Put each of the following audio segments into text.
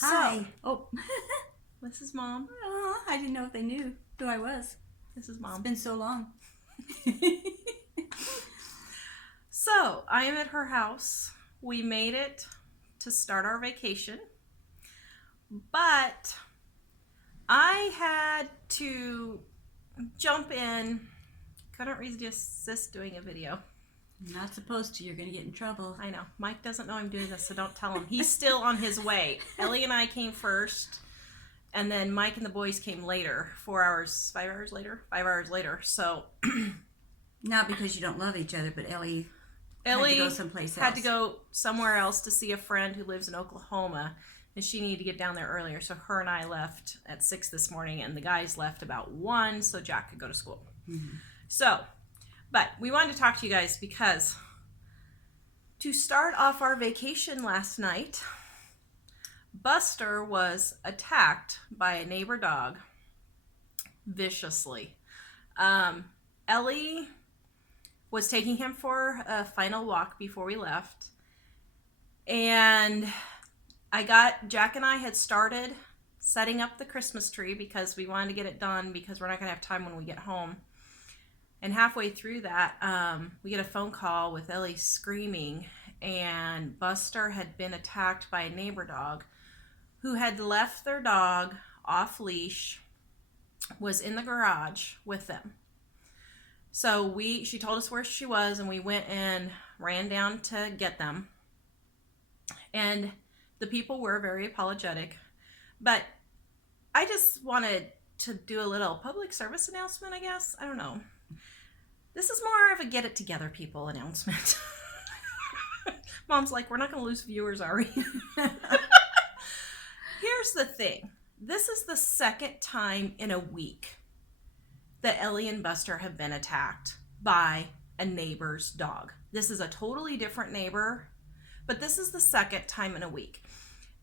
Hi. Oh, this is Mom. I didn't know if they knew who I was. This is Mom. It's been so long. So, I am at her house. We made it to start our vacation, but I had to jump in. Couldn't resist doing a video. You're not supposed to. You're going to get in trouble. I know. Mike doesn't know I'm doing this, so don't tell him. He's still on his way. Ellie and I came first, and then Mike and the boys came later. 5 hours later. So, Not because you don't love each other, but Ellie had to go someplace else. Had to go somewhere else to see a friend who lives in Oklahoma, and she needed to get down there earlier. So her and I left at 6 this morning, and the guys left about 1 so Jack could go to school. Mm-hmm. So, but we wanted to talk to you guys because to start off our vacation last night, Buster was attacked by a neighbor dog viciously. Ellie was taking him for a final walk before we left, and Jack and I had started setting up the Christmas tree because we wanted to get it done because we're not going to have time when we get home. And halfway through that, we get a phone call with Ellie screaming, and Buster had been attacked by a neighbor dog who had left their dog off leash, was in the garage with them. So she told us where she was, and we went and ran down to get them. And the people were very apologetic. But I just wanted to do a little public service announcement, I guess. I don't know. This is more of a get it together, people announcement. Mom's like, we're not going to lose viewers, are we? Here's the thing. This is the second time in a week that Ellie and Buster have been attacked by a neighbor's dog. This is a totally different neighbor, but this is the second time in a week.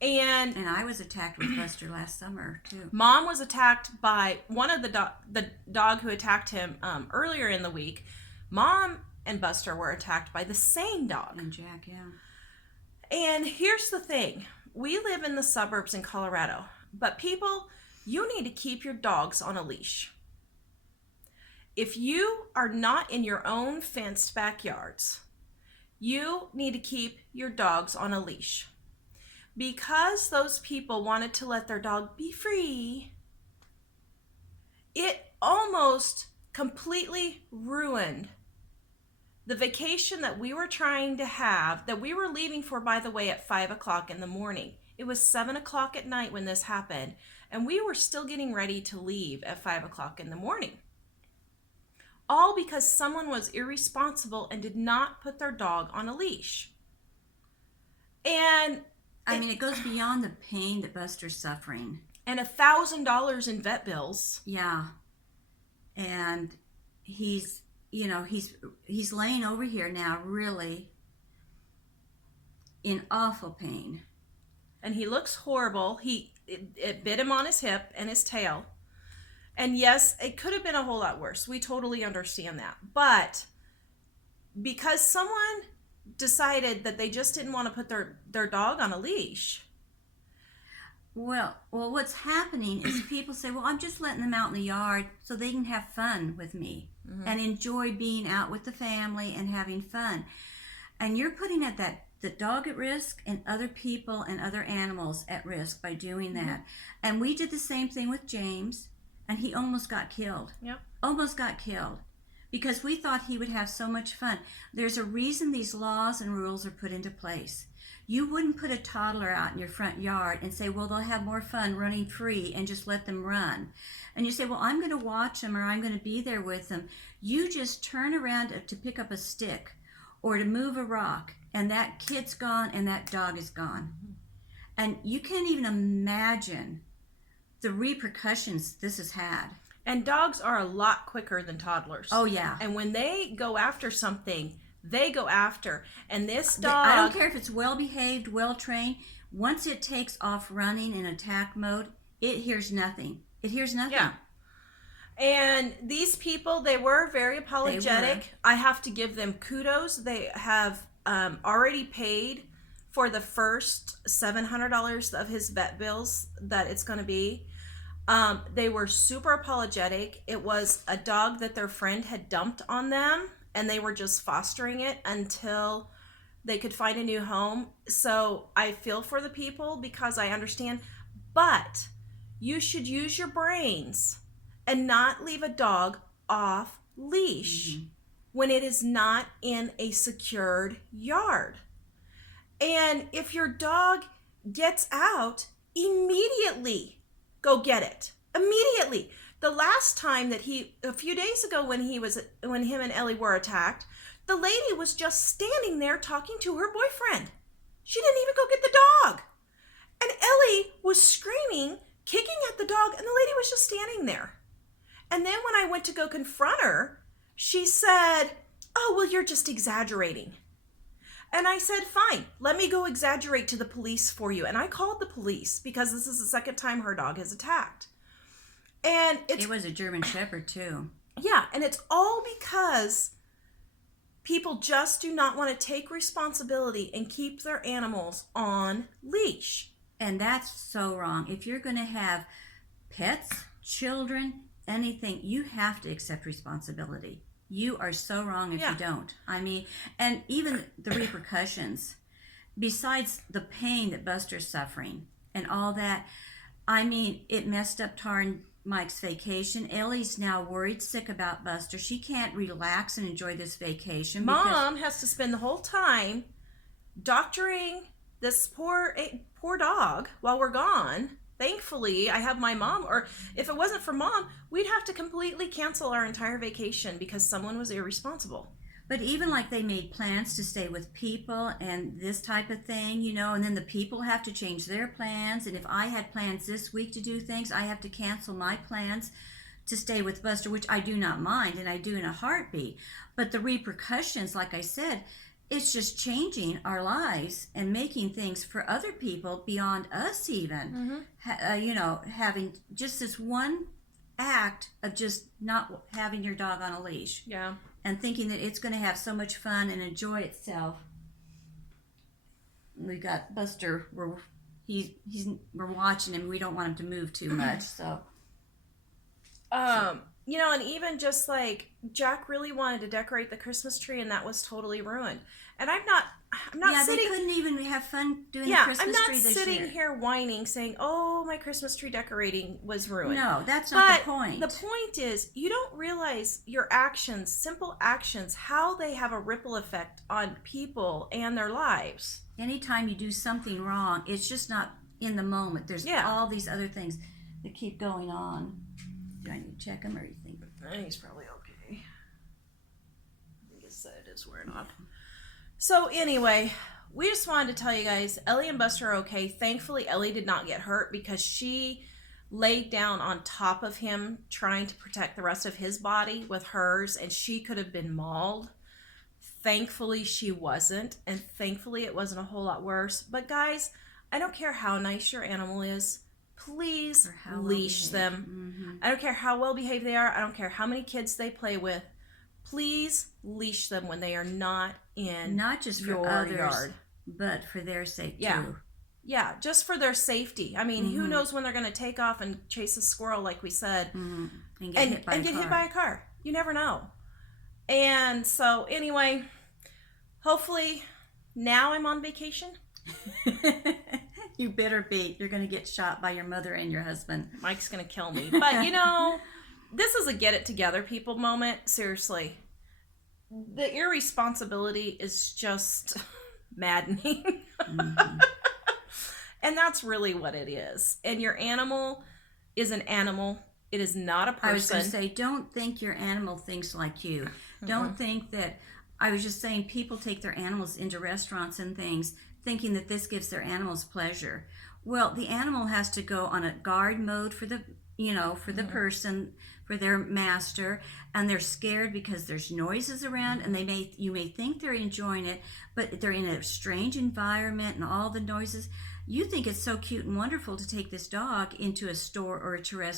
And I was attacked with Buster last summer, too. Mom was attacked by one of the dog who attacked him earlier in the week. Mom and Buster were attacked by the same dog. And Jack, yeah. And here's the thing. We live in the suburbs in Colorado, but people, you need to keep your dogs on a leash. If you are not in your own fenced backyards, you need to keep your dogs on a leash. Because those people wanted to let their dog be free, it almost completely ruined the vacation that we were trying to have, that we were leaving for, by the way, at 5 o'clock in the morning. It was 7 o'clock at night when this happened, and we were still getting ready to leave at 5 o'clock in the morning. All because someone was irresponsible and did not put their dog on a leash. And it goes beyond the pain that Buster's suffering. And $1,000 in vet bills. Yeah. And he's laying over here now really in awful pain. And he looks horrible. It bit him on his hip and his tail. And yes, it could have been a whole lot worse. We totally understand that. But because someone decided that they just didn't want to put their dog on a leash. Well, what's happening is people say, well, I'm just letting them out in the yard so they can have fun with me and enjoy being out with the family and having fun. And you're putting the dog at risk and other people and other animals at risk by doing that. And we did the same thing with James, and he almost got killed. Yep. Almost got killed. Because we thought he would have so much fun. There's a reason these laws and rules are put into place. You wouldn't put a toddler out in your front yard and say, well, they'll have more fun running free and just let them run. And you say, well, I'm going to watch them or I'm going to be there with them. You just turn around to pick up a stick or to move a rock, and that kid's gone and that dog is gone. And you can't even imagine the repercussions this has had. And dogs are a lot quicker than toddlers. Oh, yeah. And when they go after something, they go after. And this dog... I don't care if it's well-behaved, well-trained. Once it takes off running in attack mode, it hears nothing. It hears nothing. Yeah. And these people, they were very apologetic. I have to give them kudos. They have already paid for the first $700 of his vet bills that it's going to be. They were super apologetic. It was a dog that their friend had dumped on them, and they were just fostering it until they could find a new home. So I feel for the people because I understand, but you should use your brains and not leave a dog off leash when it is not in a secured yard. And if your dog gets out, immediately go get it. Immediately. The last time that a few days ago when him and Ellie were attacked, the lady was just standing there talking to her boyfriend. She didn't even go get the dog. And Ellie was screaming, kicking at the dog, and the lady was just standing there. And then when I went to go confront her, she said, "Oh, well, you're just exaggerating." And I said, "Fine, let me go exaggerate to the police for you." And I called the police because this is the second time her dog has attacked. And it was a German Shepherd too. Yeah, and it's all because people just do not want to take responsibility and keep their animals on leash. And that's so wrong. If you're going to have pets, children, anything, you have to accept responsibility. You are so wrong if you don't. I mean, and even the repercussions, besides the pain that Buster's suffering and all that, I mean, it messed up Tara and Mike's vacation. Ellie's now worried sick about Buster. She can't relax and enjoy this vacation. Mom has to spend the whole time doctoring this poor dog while we're gone. Thankfully, I have my mom, or if it wasn't for Mom, we'd have to completely cancel our entire vacation because someone was irresponsible. But even like they made plans to stay with people and this type of thing, you know, and then the people have to change their plans. And if I had plans this week to do things, I have to cancel my plans to stay with Buster, which I do not mind, and I do in a heartbeat. But the repercussions, like I said, it's just changing our lives and making things for other people beyond us even. You know, having just this one act of just not having your dog on a leash. Yeah. And thinking that it's going to have so much fun and enjoy itself. We got Buster. We're watching him. We don't want him to move too much. So. You know, and even just like Jack really wanted to decorate the Christmas tree, and that was totally ruined. And I'm not yeah, sitting. They couldn't even have fun doing the Christmas tree this year. I'm not sitting here whining, saying, "Oh, my Christmas tree decorating was ruined." No, that's not the point. The point is, you don't realize your actions, simple actions, how they have a ripple effect on people and their lives. Anytime you do something wrong, it's just not in the moment. There's all these other things that keep going on. Do I need to check him, or you think? I think he's probably okay. I think his side is wearing off. So anyway, we just wanted to tell you guys, Ellie and Buster are okay. Thankfully, Ellie did not get hurt because she laid down on top of him trying to protect the rest of his body with hers, and she could have been mauled. Thankfully, she wasn't, and thankfully it wasn't a whole lot worse. But guys, I don't care how nice your animal is. Please leash them. I don't care how well behaved they are. I don't care how many kids they play with. Please leash them when they are not in not just for your others, yard, but for their sake too. Yeah, just for their safety. I mean, who knows when they're going to take off and chase a squirrel, like we said, and get hit by a car. You never know. And so, anyway, hopefully now I'm on vacation. You better be. You're going to get shot by your mother and your husband. Mike's going to kill me. But, you know, this is a get it together people moment. Seriously. The irresponsibility is just maddening. And that's really what it is. And your animal is an animal. It is not a person. I was going to say, don't think your animal thinks like you. Don't think that, I was just saying, people take their animals into restaurants and things thinking that this gives their animals pleasure. Well, the animal has to go on a guard mode for the, for the person, for their master, and they're scared because there's noises around, and you may think they're enjoying it, but they're in a strange environment and all the noises. You think it's so cute and wonderful to take this dog into a store or to a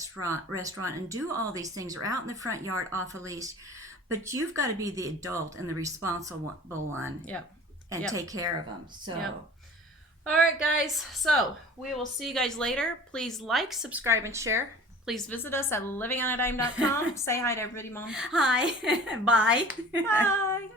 restaurant and do all these things, or out in the front yard off a leash, but you've got to be the adult and the responsible one. Yep. And take care of them. So, guys. So we will see you guys later. Please like, subscribe, and share. Please visit us at livingonadime.com. Say hi to everybody, Mom. Hi. Bye. Bye.